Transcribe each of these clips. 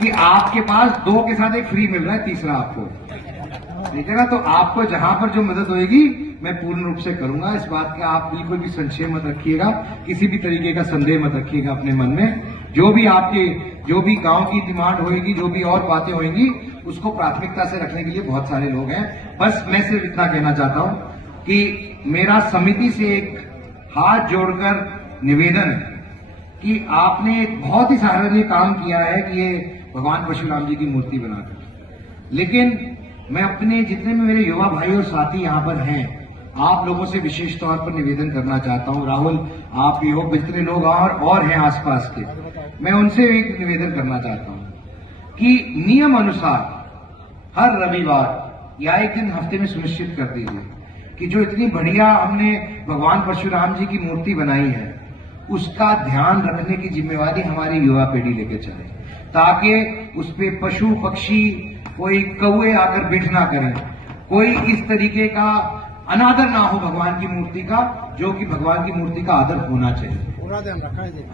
कि आपके पास 2 के साथ एक फ्री मिल रहा है, तीसरा आपको, ठीक है ना। तो आपको जहां पर जो मदद होगी मैं पूर्ण रूप से करूंगा। इस बात का आप बिल्कुल भी संशय मत रखिएगा, किसी भी तरीके का संदेह मत रखिएगा अपने मन में। जो भी गांव की डिमांड होगी, जो भी और बातें होंगी, उसको प्राथमिकता से रखने के लिए बहुत सारे लोग हैं। बस मैं सिर्फ इतना कहना चाहता हूं कि मेरा समिति से एक हाथ जोड़कर निवेदन है कि आपने एक बहुत ही सराहनीय काम किया है कि ये भगवान परशुराम जी की मूर्ति बनाकर, लेकिन मैं अपने जितने भी मेरे युवा भाई और साथी यहाँ पर हैं, आप लोगों से विशेष तौर पर निवेदन करना चाहता हूँ। राहुल, आप भी हो, जितने लोग और हैं आसपास के, मैं उनसे एक निवेदन करना चाहता हूँ कि नियम अनुसार हर रविवार या एक दिन हफ्ते में सुनिश्चित कर दीजिए कि जो इतनी बढ़िया हमने भगवान परशुराम जी की मूर्ति बनाई है, उसका ध्यान रखने की जिम्मेवारी हमारी युवा पीढ़ी लेके चले, ताकि उस पे पशु पक्षी, कोई कौए आकर बिठ ना करें, कोई इस तरीके का अनादर ना हो भगवान की मूर्ति का, जो कि भगवान की मूर्ति का आदर होना चाहिए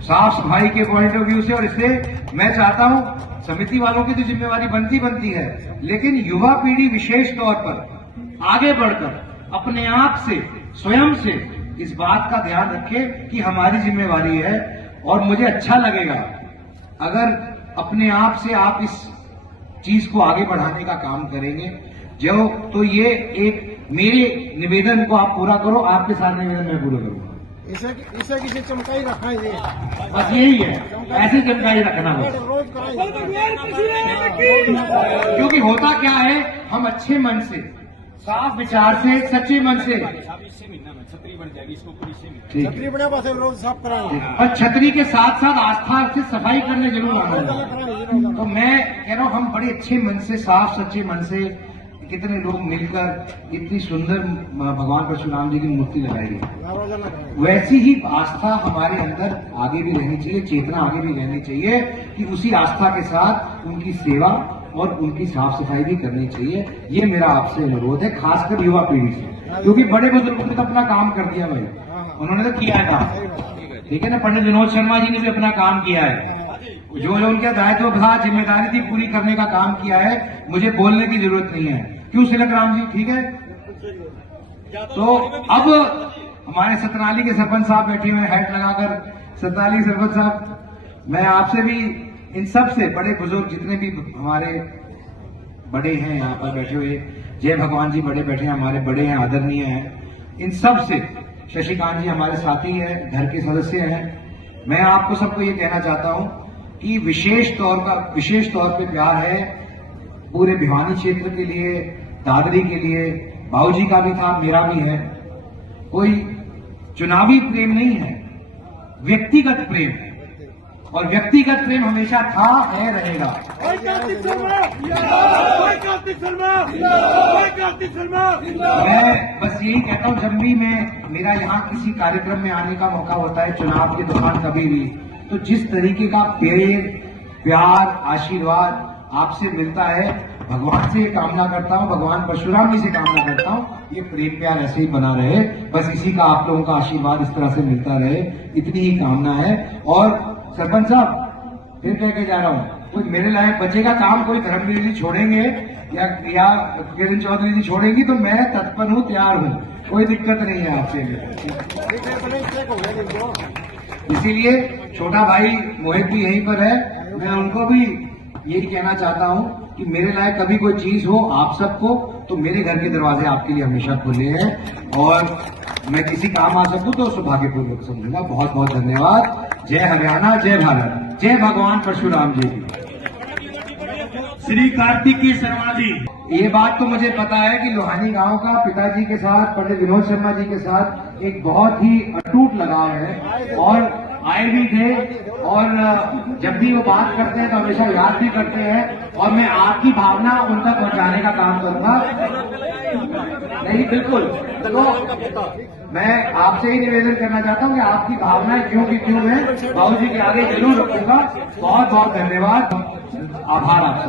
साफ सफाई के पॉइंट ऑफ व्यू से। और इसलिए मैं चाहता हूं, समिति वालों की तो जिम्मेवारी बनती है, लेकिन युवा पीढ़ी विशेष तौर पर आगे बढ़कर अपने आप से, स्वयं से इस बात का ध्यान रखे कि हमारी जिम्मेवारी है। और मुझे अच्छा लगेगा अगर अपने आप से आप इस चीज को आगे बढ़ाने का काम करेंगे। तो ये एक मेरे निवेदन को आप पूरा करो, आपके साथ निवेदन मैं पूरा करूंगा। इसे किसी चमकाई रखा है, बस यही है, ऐसी चमकाई रखना है। क्योंकि होता क्या है, हम अच्छे मन से, साफ विचार से, सच्चे मन से, छतरी बना पास रोज साफ कराएंगे, और छतरी के साथ साथ आस्था से सफाई करने जरूर आना। तो मैं कह रहा हूँ, हम बड़े अच्छे मन से, साफ सच्चे मन से, कितने लोग मिलकर इतनी सुंदर भगवान परशुराम जी की मूर्ति लगाई है। वैसी ही आस्था हमारे अंदर आगे भी रहनी चाहिए, चेतना आगे भी रहनी चाहिए कि उसी आस्था के साथ उनकी सेवा और उनकी साफ सफाई भी करनी चाहिए। ये मेरा आपसे अनुरोध है, खासकर युवा पीढ़ी से, क्योंकि बड़े बुजुर्गों ने तो अपना काम कर दिया भाई, उन्होंने तो किया है काम, ठीक है ना। पंडित विनोद शर्मा जी ने भी अपना काम किया है, जो उनका दायित्व था, जिम्मेदारी थी, पूरी करने का काम किया है। मुझे बोलने की जरूरत नहीं है, क्यों तिलक राम जी, ठीक है। तो अब हमारे सतनाली के सरपंच साहब बैठे हुए हैं हैट लगाकर, सतनाली सरपंच साहब, मैं आपसे भी, इन सब से, बड़े बुजुर्ग जितने भी हमारे बड़े हैं यहाँ पर बैठे हुए, जय भगवान जी बड़े बैठे हैं, हमारे बड़े हैं, आदरणीय हैं, इन सब से, शशिकांत जी हमारे साथी हैं, घर के सदस्य हैं, मैं आपको सबको ये कहना चाहता हूं कि विशेष तौर पे प्यार है पूरे भिवानी क्षेत्र के लिए, दादरी के लिए, बाबूजी का भी था, मेरा भी है। कोई चुनावी प्रेम नहीं है, व्यक्तिगत प्रेम है, और व्यक्तिगत प्रेम हमेशा था, है, रहेगा। मैं बस यही कहता हूं, जब भी मेरा यहाँ किसी कार्यक्रम में आने का मौका होता है, चुनाव के दौरान कभी भी, तो जिस तरीके का प्यार, आशीर्वाद आपसे मिलता है, भगवान से कामना करता हूं, भगवान परशुराम जी से कामना करता हूं, ये प्रेम प्यार ऐसे ही बना रहे, बस इसी का आप लोगों का आशीर्वाद इस तरह से मिलता रहे, इतनी ही कामना है। और सरपंच साहब, फिर कह के जा रहा हूं, कोई मेरे लायक बचेगा काम, कोई धर्मवीर जी छोड़ेंगे या किरण चौधरी जी छोड़ेंगी, तो मैं तत्पर हूं, तैयार हूं, कोई दिक्कत नहीं है आपसे। इसीलिए छोटा भाई मोहित भी यहीं पर है, मैं उनको भी यही कहना चाहता हूं कि मेरे लायक कभी कोई चीज हो आप सबको, तो मेरे घर के दरवाजे आपके लिए हमेशा खुले हैं, और मैं किसी काम आ सकूं तो सौभाग्यपूर्वक समझूंगा। बहुत बहुत धन्यवाद। जय हरियाणा, जय भारत, जय भगवान परशुराम जी की। श्री कार्तिकी शर्मा जी, ये बात तो मुझे पता है कि लोहानी गांव का पिताजी के साथ, पंडित विनोद शर्मा जी के साथ एक बहुत ही अटूट लगाव है, और आए भी थे, और जब भी वो बात करते हैं तो हमेशा याद भी करते हैं, और मैं आपकी भावना उन तक पहुंचाने का काम करूंगा। नहीं, बिल्कुल। तो मैं आपसे ही निवेदन करना चाहता हूं कि आपकी भावनाएं क्यों की क्यों है, बाबूजी के आगे जरूर रखूंगा। बहुत बहुत धन्यवाद, आभार आपसे।